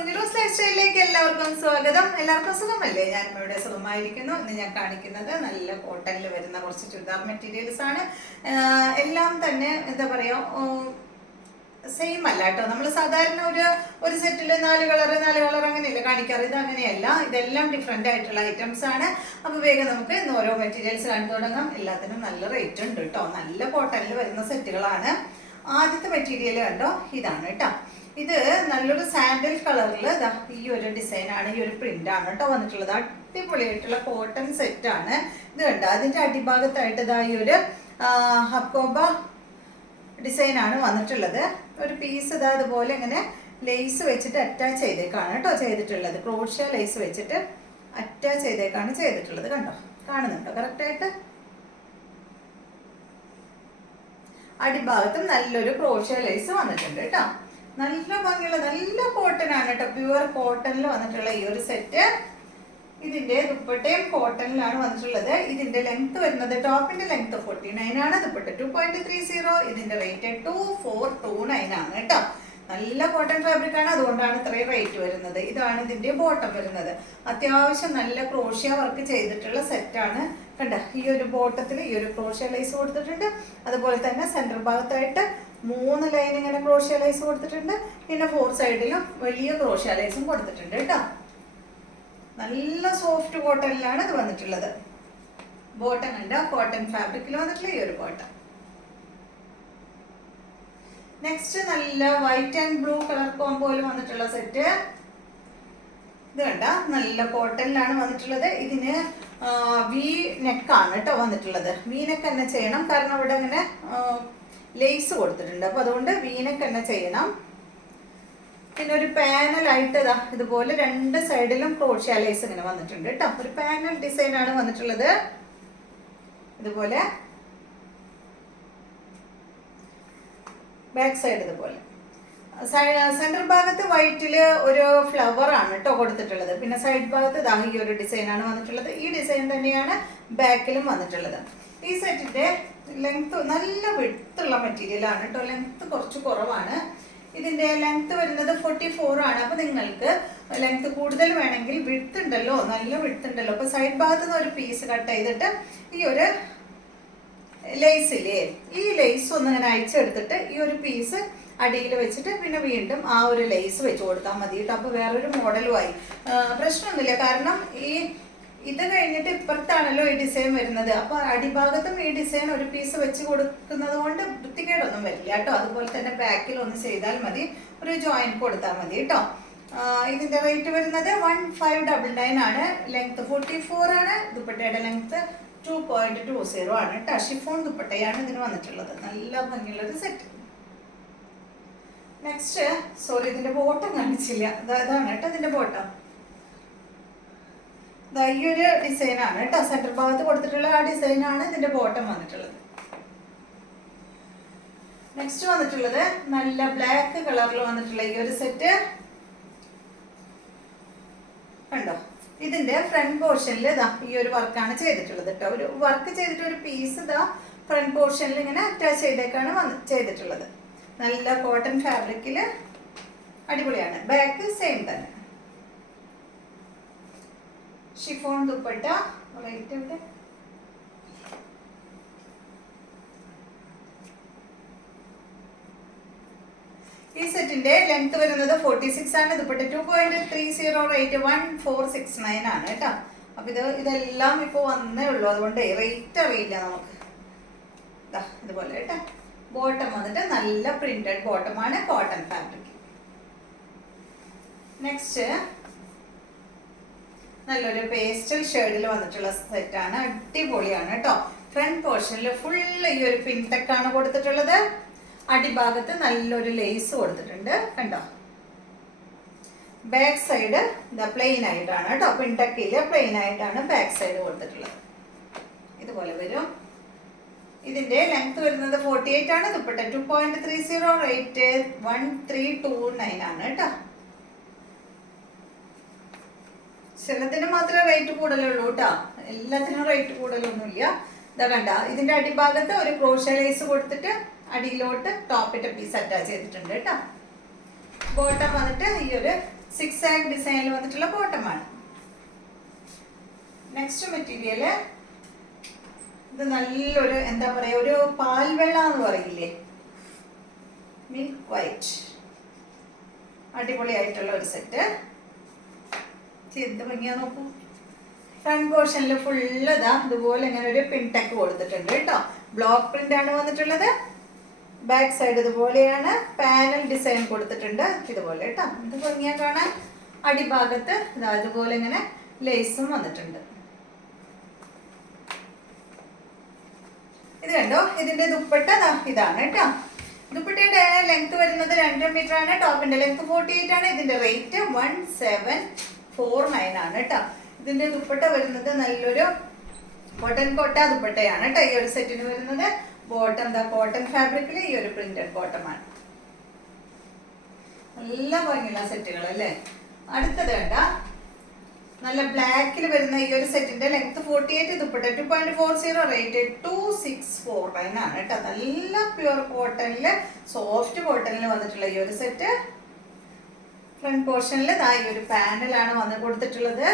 സുനിലോസ് life സ്റ്റൈലിലേക്ക് എല്ലാവർക്കും സ്വാഗതം. എല്ലാവർക്കും സുഖമല്ലേ? ഞാനും ഇവിടെ സുഖമായിരിക്കുന്നു. ഇന്ന് ഞാൻ കാണിക്കുന്നത് നല്ല കോട്ടണിൽ വരുന്ന കുറച്ച് ചുരിദാർ മെറ്റീരിയൽസ് ആണ്. എല്ലാം തന്നെ എന്താ പറയുക, സെയിം അല്ല കേട്ടോ. നമ്മൾ സാധാരണ ഒരു സെറ്റിൽ നാല് കളർ അങ്ങനെയല്ല കാണിക്കാറ്. ഇത് അങ്ങനെയല്ല, ഇതെല്ലാം ഡിഫറെൻ്റ് ആയിട്ടുള്ള ഐറ്റംസ് ആണ്. അപ്പോൾ വേഗം നമുക്ക് ഇന്ന് ഓരോ മെറ്റീരിയൽസ് കണ്ടു തുടങ്ങാം. എല്ലാത്തിനും നല്ല റേറ്റ് ഉണ്ട് കേട്ടോ. നല്ല കോട്ടണിൽ വരുന്ന സെറ്റുകളാണ്. ആദ്യത്തെ മെറ്റീരിയൽ കണ്ടോ, ഇതാണ് കേട്ടോ. ഇത് നല്ലൊരു സാൻഡൽ കളറിൽ ഈ ഒരു ഡിസൈനാണ്, ഈ ഒരു പ്രിന്റ് ആണ് കേട്ടോ വന്നിട്ടുള്ളത്. അടിപൊളിയായിട്ടുള്ള കോട്ടൺ സെറ്റാണ് ഇത് കണ്ടോ. അതിൻ്റെ അടിഭാഗത്തായിട്ട് ഈ ഒരു ഹക്കോബ ഡിസൈനാണ് വന്നിട്ടുള്ളത്. ഒരു പീസ് അതുപോലെ ഇങ്ങനെ ലേസ് വെച്ചിട്ട് അറ്റാച്ച് ചെയ്തേക്കാണ് കേട്ടോ ചെയ്തിട്ടുള്ളത്. ക്രോഷ്യ ലേസ് വെച്ചിട്ട് അറ്റാച്ച് ചെയ്തേക്കാണ് ചെയ്തിട്ടുള്ളത്. കണ്ടോ, കാണുന്നുണ്ടോ കറക്റ്റായിട്ട്? അടിഭാഗത്തും നല്ലൊരു ക്രോഷ്യ ലേസ് വന്നിട്ടുണ്ട് കേട്ടോ. നല്ല ഭംഗിയുള്ള നല്ല കോട്ടൺ ആണ് കേട്ടോ. പ്യുവർ കോട്ടണിൽ വന്നിട്ടുള്ള ഈ ഒരു സെറ്റ്. ഇതിന്റെ ദുപ്പട്ടയും കോട്ടണിലാണ് വന്നിട്ടുള്ളത്. ഇതിന്റെ ലെങ്ത് വരുന്നത്, ടോപ്പിന്റെ ലെങ്ത് 49 ആണ്, ദുപ്പട്ട 2.30. ഇതിന്റെ റേറ്റ് 2429 ആണ് കേട്ടോ. നല്ല കോട്ടൺ ഫാബ്രിക് ആണ്, അതുകൊണ്ടാണ് ഇത്രയും റേറ്റ് വരുന്നത്. ഇതാണ് ഇതിന്റെ ബോട്ടം വരുന്നത്. അത്യാവശ്യം നല്ല ക്രോഷ്യ വർക്ക് ചെയ്തിട്ടുള്ള സെറ്റാണ് കണ്ട. ഈ ഒരു ബോട്ടത്തിൽ ഈ ഒരു ക്രോഷ്യ ലൈസ് കൊടുത്തിട്ടുണ്ട്. അതുപോലെ തന്നെ സെന്റർ ഭാഗത്തായിട്ട് 3 ലൈൻ ഇങ്ങനെ ക്രോഷ്യ ലൈസ് കൊടുത്തിട്ടുണ്ട്. പിന്നെ 4 സൈഡിലും വലിയ ക്രോഷ്യ ലൈസും കൊടുത്തിട്ടുണ്ട് കേട്ടോ. നല്ല സോഫ്റ്റ് കോട്ടണിലാണ് ഇത് വന്നിട്ടുള്ളത്. ബോട്ടം കണ്ട കോട്ടൺ ഫാബ്രിക്കിൽ വന്നിട്ടുള്ള ഈ ഒരു ബോട്ടം. നെക്സ്റ്റ് നല്ല വൈറ്റ് ആൻഡ് ബ്ലൂ കളർ കോമ്പോയിൽ വന്നിട്ടുള്ള സെറ്റ്. ഇത് കണ്ട നല്ല കോട്ടണിലാണ് വന്നിട്ടുള്ളത്. ഇതിന് വി നെക്കാണ് കേട്ടോ വന്നിട്ടുള്ളത്. വി നെക്ക് തന്നെ ചെയ്യണം, കാരണം ഇവിടെ അങ്ങനെ ലേസ് കൊടുത്തിട്ടുണ്ട്. അപ്പൊ അതുകൊണ്ട് വി നെക്ക് തന്നെ ചെയ്യണം. പിന്നെ ഒരു പാനലായിട്ട് ഇതുപോലെ 2 സൈഡിലും ക്രോഷ്യ ലേസ് ഇങ്ങനെ വന്നിട്ടുണ്ട് കേട്ടോ. ഒരു പാനൽ ഡിസൈൻ ആണ് വന്നിട്ടുള്ളത്. ഇതുപോലെ ബാക്ക് സൈഡ് ഇതുപോലെ. സെന്റർ ഭാഗത്ത് വൈറ്റില് ഒരു ഫ്ലവർ ആണ് കേട്ടോ കൊടുത്തിട്ടുള്ളത്. പിന്നെ സൈഡ് ഭാഗത്ത് ഈ ഒരു ഡിസൈൻ ആണ് വന്നിട്ടുള്ളത്. ഈ ഡിസൈൻ തന്നെയാണ് ബാക്കിലും വന്നിട്ടുള്ളത്. ഈ സെറ്റിന്റെ ലെങ്ത് നല്ല വിഡ്ത്തുള്ള മെറ്റീരിയൽ ആണ് കേട്ടോ. ലെങ്ത് കുറച്ച് കുറവാണ്. ഇതിന്റെ ലെങ്ത് വരുന്നത് 44 ആണ്. അപ്പൊ നിങ്ങൾക്ക് ലെങ്ത് കൂടുതൽ വേണമെങ്കിൽ വിഡ്ത്ത് ഉണ്ടല്ലോ, നല്ല വിഡ്ത്ത് ഉണ്ടല്ലോ. അപ്പൊ സൈഡ് ഭാഗത്ത് നിന്ന് ഒരു പീസ് കട്ട് ചെയ്തിട്ട് ഈ ഒരു ലേസില്ലേ, ഈ ലേസ് ഒന്നിങ്ങനെ അയച്ചെടുത്തിട്ട് ഈ ഒരു പീസ് അടിയിൽ വെച്ചിട്ട് പിന്നെ വീണ്ടും ആ ഒരു ലേസ് വെച്ച് കൊടുത്താൽ മതി കേട്ടോ. അപ്പൊ വേറൊരു മോഡലുമായി പ്രശ്നമൊന്നുമില്ല. കാരണം ഇത് കഴിഞ്ഞിട്ട് ഇപ്പുറത്താണല്ലോ ഈ ഡിസൈൻ വരുന്നത്. അപ്പൊ അടിഭാഗത്തും ഈ ഡിസൈൻ ഒരു പീസ് വെച്ച് കൊടുക്കുന്നത് കൊണ്ട് വൃത്തികേടൊന്നും വരില്ല കേട്ടോ. അതുപോലെ തന്നെ ബാക്കിൽ ഒന്ന് ചെയ്താൽ മതി, ഒരു ജോയിന്റ് കൊടുത്താൽ മതി കേട്ടോ. ഇതിന്റെ റേറ്റ് വരുന്നത് 1599 ആണ്. ലെങ്ത് 44 ആണ്. ദുപ്പട്ടയുടെ ലെങ്ത് 2.20 ആണ് കേട്ടോ. ഷിഫോൺ ദുപ്പട്ടയാണ് ഇതിന് വന്നിട്ടുള്ളത്. നല്ല ഭംഗിയുള്ളൊരു സെറ്റ്. നെക്സ്റ്റ്, സോറി, ഇതിന്റെ ബോട്ടം കാണിച്ചില്ല. ഇതാണ് കേട്ടോ ഇതിന്റെ ബോട്ടം. ഈ ഒരു ഡിസൈനാണ് കേട്ടോ. സെന്റർ ഭാഗത്ത് കൊടുത്തിട്ടുള്ള ആ ഡിസൈനാണ് ഇതിന്റെ ബോട്ടം വന്നിട്ടുള്ളത്. നെക്സ്റ്റ് വന്നിട്ടുള്ളത് നല്ല ബ്ലാക്ക് കളറിൽ വന്നിട്ടുള്ള ഈ ഒരു സെറ്റ് കണ്ടോ. ഇതിന്റെ ഫ്രണ്ട് പോർഷനിൽ ഈ ഒരു വർക്കാണ് ചെയ്തിട്ടുള്ളത് കേട്ടോ. ഒരു വർക്ക് ചെയ്തിട്ട് ഒരു പീസ് ഫ്രണ്ട് പോർഷനിൽ ഇങ്ങനെ അറ്റാച്ച് ചെയ്തേക്കാണ് ചെയ്തിട്ടുള്ളത്. നല്ല കോട്ടൺ ഫാബ്രിക്കില് അടിപൊളിയാണ്. ബാക്ക് സെയിം തന്നെ. ഷിഫോൺ ദുപ്പട്ട. റേറ്റ് എവിടെ? ഈ സെറ്റിന്റെ ലെങ്ത് വരുന്നത് 46 ആണ്. ദുപ്പട്ട 2.30. റേറ്റ് 1469 ആണ് കേട്ടോ. അപ്പൊ ഇതെല്ലാം ഇപ്പൊ വന്നേ ഉള്ളൂ, അതുകൊണ്ട് റേറ്റ് അറിയില്ല നമുക്ക്. ഇതുപോലെ കേട്ടോ. ബോട്ടം വന്നിട്ട് നല്ല പ്രിന്റഡ് ബോട്ടമാണ്, കോട്ടൺ ഫാബ്രിക്. നെക്സ്റ്റ് നല്ലൊരു പേസ്റ്റൽ ഷെയ്ഡിൽ വന്നിട്ടുള്ള സെറ്റാണ്. അടിപൊളിയാണ് കേട്ടോ. ഫ്രണ്ട് പോർഷനിൽ ഫുള്ള് ഈ ഒരു പിൻടെക്കാണ് കൊടുത്തിട്ടുള്ളത്. അടിഭാഗത്ത് നല്ലൊരു ലേസ് കൊടുത്തിട്ടുണ്ട് കണ്ടോ. ബാക്ക് സൈഡ് പ്ലെയിൻ ആയിട്ടാണ് കേട്ടോ. പിൻടെക്കില് പ്ലെയിൻ ആയിട്ടാണ് ബാക്ക് സൈഡ് കൊടുത്തിട്ടുള്ളത്. ഇതുപോലെ വരും. ഇതിന്റെ ലെങ്ത് വരുന്നത് 48 ആണ്. ദുപ്പട്ട 2.30. റേറ്റ് 1329 ആണ് കേട്ടോ. ചിലതിന് മാത്രമേ റേറ്റ് കൂടുതലുള്ളൂ കേട്ടോ. എല്ലാത്തിനും റേറ്റ് കൂടുതലൊന്നുമില്ല. ഇതാ കണ്ട, ഇതിന്റെ അടിഭാഗത്ത് ഒരു ക്രോഷ്യ ലേസ് കൊടുത്തിട്ട് അടിയിലോട്ട് ടോപ്പിന്റെ പീസ് അറ്റാച്ച് ചെയ്തിട്ടുണ്ട് കേട്ടോ. ബോട്ടം വന്നിട്ട് ഈ ഒരു സിക്സ് ആഗ് ഡിസൈനിൽ വന്നിട്ടുള്ള ബോട്ടമാണ്. നെക്സ്റ്റ് മെറ്റീരിയൽ ഇത് നല്ലൊരു എന്താ പറയാ, ഒരു പാൽവെള്ള എന്ന് പറയില്ലേ, മിൽക്ക് വൈറ്റ്, അടിപൊളിയായിട്ടുള്ള ഒരു സെറ്റ്. എന്ത് ഭംഗിയാ നോക്കൂ. ഫ്രണ്ട് പോർഷനിൽ ഫുള്ള് ഇതാ ഇതുപോലെ ഇങ്ങനെ ഒരു പിൻടെക്ക് കൊടുത്തിട്ടുണ്ട് കേട്ടോ. ബ്ലോക്ക് പ്രിന്റ് ആണ് വന്നിട്ടുള്ളത്. ബാക്ക് സൈഡ് ഇതുപോലെയാണ്. പാനൽ ഡിസൈൻ കൊടുത്തിട്ടുണ്ട് ഇതുപോലെ കേട്ടോ. ഇത് ഭംഗിയാ കാണാൻ. അടിഭാഗത്ത് ഇതാ ഇതുപോലെ ഇങ്ങനെ ലേസും വന്നിട്ടുണ്ട്. ഇത് കണ്ടോ, ഇതിന്റെ ദുപ്പട്ട ഇതാണ് കേട്ടോ. ദുപ്പട്ടയുടെ ലെങ്ത് വരുന്നത് 2 മീറ്റർ ആണ്. ടോപ്പിന്റെ ലെങ്ത് 48 ആണ്. ഇതിന്റെ റേറ്റ് 1749 ആണ് കേട്ടോ. ഇതിന്റെ ദുപ്പട്ട വരുന്നത് നല്ലൊരു കോട്ടൺ കോട്ട ദുപ്പട്ടയാണ് കേട്ടോ ഈ ഒരു സെറ്റിന് വരുന്നത്. ബോട്ടം എന്താ കോട്ടൺ ഫാബ്രിക്കിൽ ഈ ഒരു പ്രിന്റഡ് ബോട്ടമാണ്. നല്ല ഭംഗിയുള്ള സെറ്റുകൾ അല്ലേ. അടുത്തത് കണ്ട നല്ല ബ്ലാക്കിൽ വരുന്ന ഈ ഒരു സെറ്റിന്റെ ലെങ്ത് 48, ദുപ്പട്ട 2.40, റേറ്റ് 2649 ആണ് കേട്ടോ. നല്ല പ്യുവർ കോട്ടണില്, സോഫ്റ്റ് കോട്ടണിൽ വന്നിട്ടുള്ള ഈ ഒരു സെറ്റ്. ഫ്രണ്ട് പോർഷനിൽ ഈ ഒരു പാനലാണ് വന്ന് കൊടുത്തിട്ടുള്ളത്.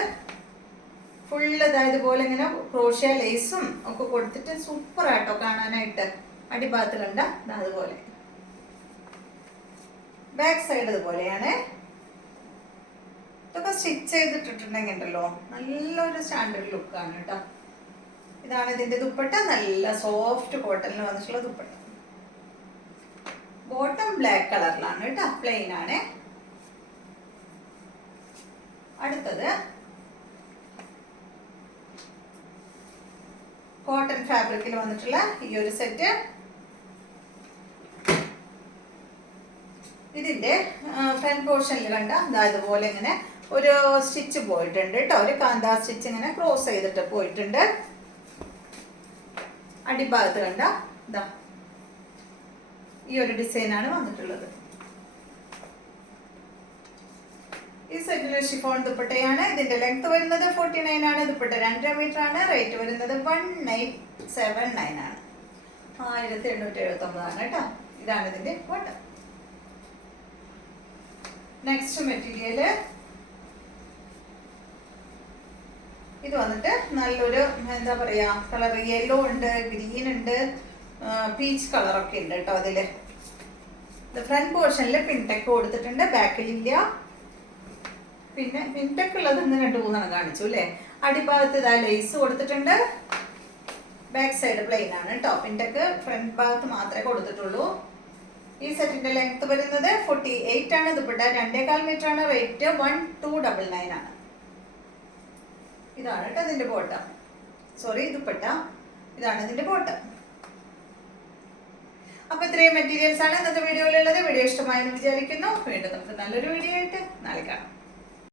ഫുള്ള് ഇതുപോലെ ഇങ്ങനെ ക്രോഷ്യ ലേസും ഒക്കെ കൊടുത്തിട്ട് സൂപ്പർ ആട്ടോ കാണാനായിട്ട്. അടിഭാഗത്ത് കണ്ട അതുപോലെ. ബാക്ക് സൈഡ് ഇതുപോലെയാണ്. ഇതൊക്കെ സ്റ്റിച്ച് ചെയ്തിട്ടിട്ടുണ്ടെങ്കിൽ ഉണ്ടല്ലോ നല്ലൊരു സ്റ്റാൻഡേർഡ് ലുക്കാണ് കേട്ടോ. ഇതാണ് ഇതിന്റെ ദുപ്പട്ട. നല്ല സോഫ്റ്റ് കോട്ടണിൽ വന്നിട്ടുള്ള ദുപ്പട്ട. ബോട്ടം ബ്ലാക്ക് കളറിലാണ് കേട്ടോ, പ്ലെയിൻ ആണ്. അടുത്തത് കോട്ടൺ ഫാബ്രിക്കിൽ വന്നിട്ടുള്ള ഈ ഒരു സെറ്റ്. ഇതിന്റെ ഫ്രണ്ട് പോർഷനിൽ കണ്ട ഇതുപോലെ ഇങ്ങനെ ഒരു സ്റ്റിച്ച് പോയിട്ടുണ്ട് കേട്ടോ. ഒരു കാന്താ സ്റ്റിച്ച് ഇങ്ങനെ ക്രോസ് ചെയ്തിട്ട് പോയിട്ടുണ്ട്. അടിഭാഗത്ത് കണ്ട ഇതാ ഈ ഒരു ഡിസൈനാണ് വന്നിട്ടുള്ളത്. ഈ സെറ്റിലെ ഷിഫോൺ ദുപ്പട്ടയാണ്. ഇതിന്റെ ലെങ്ത് വരുന്നത് 49 ആണ്. ദുപ്പട്ട 2 മീറ്റർ ആണ്. റേറ്റ് വരുന്നത് 1879 ആണ്. 1879 ആണ് കേട്ടോ. ഇതാണ് ഇതിന്റെ ബോട്ടം. നെക്സ്റ്റ് മെറ്റീരിയല് ഇത് വന്നിട്ട് നല്ലൊരു എന്താ പറയാ കളർ. യെല്ലോ ഉണ്ട്, ഗ്രീൻ ഉണ്ട്, പീച്ച് കളറൊക്കെ ഉണ്ട് കേട്ടോ അതില്. ഫ്രണ്ട് പോർഷനിൽ പിൻടെക്ക് കൊടുത്തിട്ടുണ്ട്, ബാക്കിലില്ല. പിന്നെ പിൻടെക്ക് ഉള്ളത് ഇന്ന് 2-3 കാണിച്ചു അല്ലേ. അടിഭാഗത്ത് ലേസ് കൊടുത്തിട്ടുണ്ട്. ബാക്ക് സൈഡ് പ്ലെയിൻ ആണ് കേട്ടോ. പിൻടെക്ക് ഫ്രണ്ട് ഭാഗത്ത് മാത്രമേ കൊടുത്തിട്ടുള്ളൂ. ഈ സെറ്റിന്റെ ലെങ്ത് വരുന്നത് 48 ആണ്. ദുപ്പട്ട 2.25 മീറ്റർ ആണ്. റേറ്റ് 1299 ആണ്. ഇതാണ് കേട്ടോ ഇതിന്റെ ബോട്ടം. സോറി, ദുപ്പട്ട. ഇതാണ് ഇതിന്റെ ബോട്ടം. അപ്പൊ ഇത്രയും മെറ്റീരിയൽസ് ആണ് ഇന്നത്തെ വീഡിയോയിലുള്ളത്. വീഡിയോ ഇഷ്ടമായെന്ന് വിചാരിക്കുന്നു. വീണ്ടും നമുക്ക് നല്ലൊരു വീഡിയോ ആയിട്ട് നാളെ കാണാം.